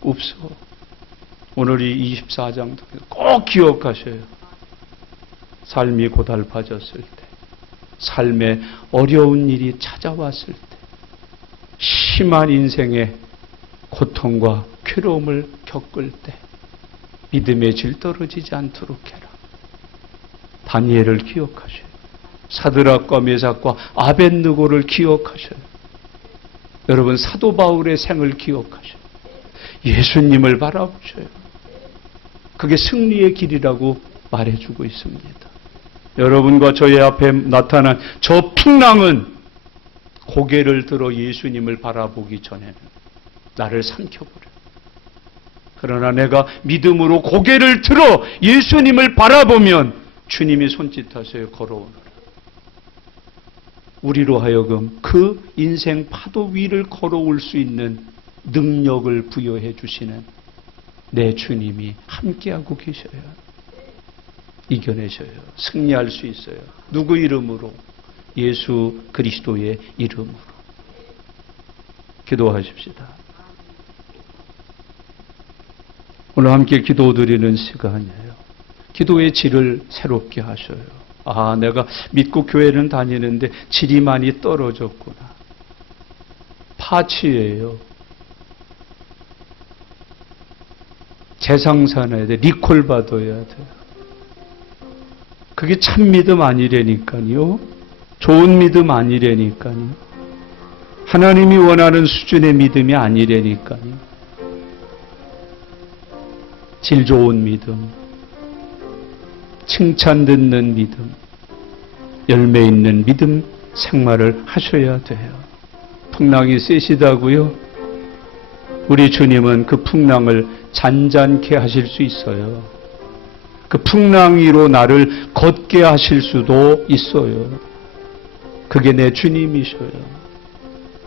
없어. 오늘 이 24장 꼭 기억하셔요. 삶이 고달파졌을 때, 삶에 어려운 일이 찾아왔을 때, 심한 인생의 고통과 괴로움을 겪을 때 믿음의 질 떨어지지 않도록 해라. 다니엘을 기억하셔요. 사드락과 메삭과 아벳느고를 기억하셔요. 여러분 사도 바울의 생을 기억하셔요. 예수님을 바라보셔요. 그게 승리의 길이라고 말해주고 있습니다. 여러분과 저의 앞에 나타난 저 풍랑은 고개를 들어 예수님을 바라보기 전에는 나를 삼켜버려. 그러나 내가 믿음으로 고개를 들어 예수님을 바라보면 주님이 손짓하셔요. 걸어오너라. 우리로 하여금 그 인생 파도 위를 걸어올 수 있는 능력을 부여해 주시는 내 주님이 함께하고 계셔요. 이겨내셔요. 승리할 수 있어요. 누구 이름으로? 예수 그리스도의 이름으로. 기도하십시다. 오늘 함께 기도드리는 시간이에요. 기도의 질을 새롭게 하셔요. 아, 내가 믿고 교회는 다니는데 질이 많이 떨어졌구나. 파치예요. 재상산해야 돼. 리콜 받아야 돼요. 그게 참 믿음 아니라니까요. 좋은 믿음 아니라니까요. 하나님이 원하는 수준의 믿음이 아니라니까요. 질 좋은 믿음, 칭찬 듣는 믿음, 열매 있는 믿음 생활을 하셔야 돼요. 풍랑이 세시다고요? 우리 주님은 그 풍랑을 잔잔케 하실 수 있어요. 그 풍랑 위로 나를 걷게 하실 수도 있어요. 그게 내 주님이셔요.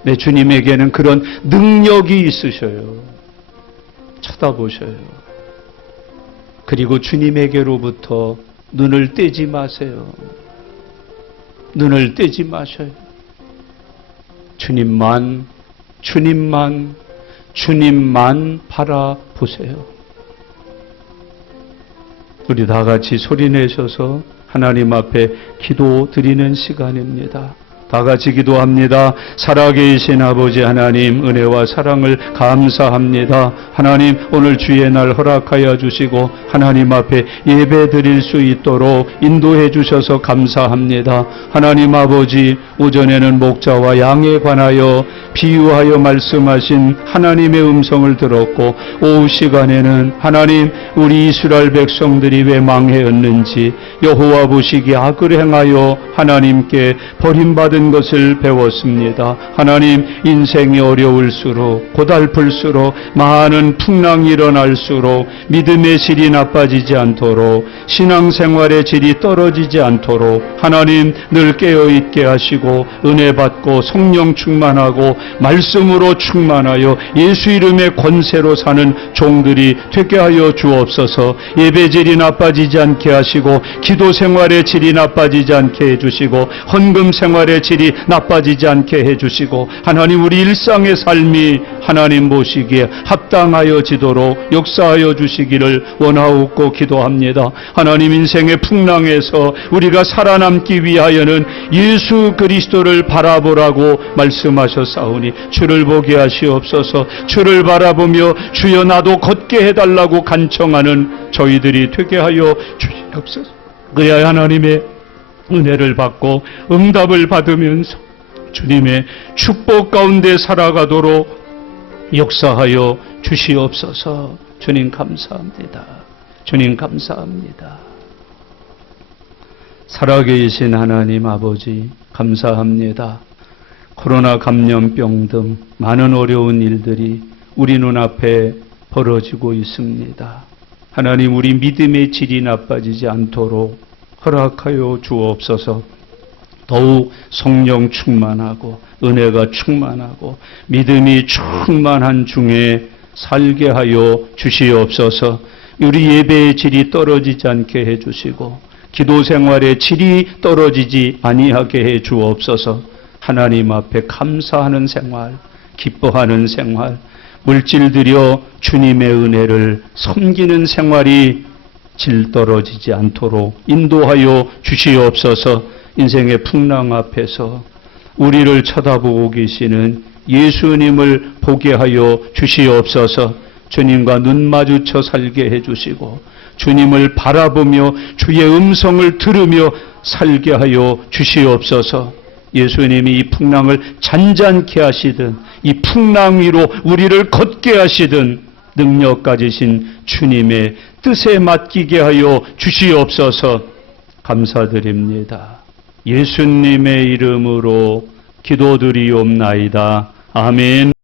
내 주님에게는 그런 능력이 있으셔요. 쳐다보셔요. 그리고 주님에게로부터 눈을 떼지 마세요. 눈을 떼지 마셔요. 주님만 바라보세요. 우리 다 같이 소리내셔서 하나님 앞에 기도 드리는 시간입니다. 다 같이 기도합니다. 살아계신 아버지 하나님, 은혜와 사랑을 감사합니다. 하나님, 오늘 주의 날 허락하여 주시고 하나님 앞에 예배 드릴 수 있도록 인도해 주셔서 감사합니다. 하나님 아버지, 오전에는 목자와 양에 관하여 비유하여 말씀하신 하나님의 음성을 들었고, 오후 시간에는 하나님, 우리 이스라엘 백성들이 왜 망하였는지, 여호와 보시기에 악을 행하여 하나님께 버림받은 것을 배웠습니다. 하나님, 인생이 어려울수록, 고달플수록, 많은 풍랑이 일어날수록 믿음의 질이 나빠지지 않도록, 신앙생활의 질이 떨어지지 않도록 하나님 늘 깨어있게 하시고 은혜 받고 성령 충만하고 말씀으로 충만하여 예수 이름의 권세로 사는 종들이 되게 하여 주옵소서. 예배 질이 나빠지지 않게 하시고, 기도 생활의 질이 나빠지지 않게 해주시고, 헌금 생활의 질이 나빠지지 않게 해주시고, 하나님 우리 일상의 삶이 하나님 보시기에 합당하여지도록 역사하여 주시기를 원하옵고 기도합니다. 하나님, 인생의 풍랑에서 우리가 살아남기 위하여는 예수 그리스도를 바라보라고 말씀하셨사오니 주를 보게 하시옵소서. 주를 바라보며 주여 나도 걷게 해달라고 간청하는 저희들이 되게 하여 주시옵소서. 그래야 하나님의 은혜를 받고 응답을 받으면서 주님의 축복 가운데 살아가도록 역사하여 주시옵소서. 주님 감사합니다. 주님 감사합니다. 살아계신 하나님 아버지 감사합니다. 코로나 감염병 등 많은 어려운 일들이 우리 눈앞에 벌어지고 있습니다. 하나님, 우리 믿음의 질이 나빠지지 않도록 허락하여 주옵소서. 더욱 성령 충만하고 은혜가 충만하고 믿음이 충만한 중에 살게 하여 주시옵소서. 우리 예배의 질이 떨어지지 않게 해주시고 기도 생활의 질이 떨어지지 아니하게 해 주옵소서. 하나님 앞에 감사하는 생활, 기뻐하는 생활, 물질 들여 주님의 은혜를 섬기는 생활이 질 떨어지지 않도록 인도하여 주시옵소서. 인생의 풍랑 앞에서 우리를 쳐다보고 계시는 예수님을 보게 하여 주시옵소서. 주님과 눈 마주쳐 살게 해주시고 주님을 바라보며 주의 음성을 들으며 살게 하여 주시옵소서. 예수님이 이 풍랑을 잔잔케 하시든 이 풍랑 위로 우리를 걷게 하시든 능력 가지신 주님의 뜻에 맡기게 하여 주시옵소서. 감사드립니다. 예수님의 이름으로 기도드리옵나이다. 아멘.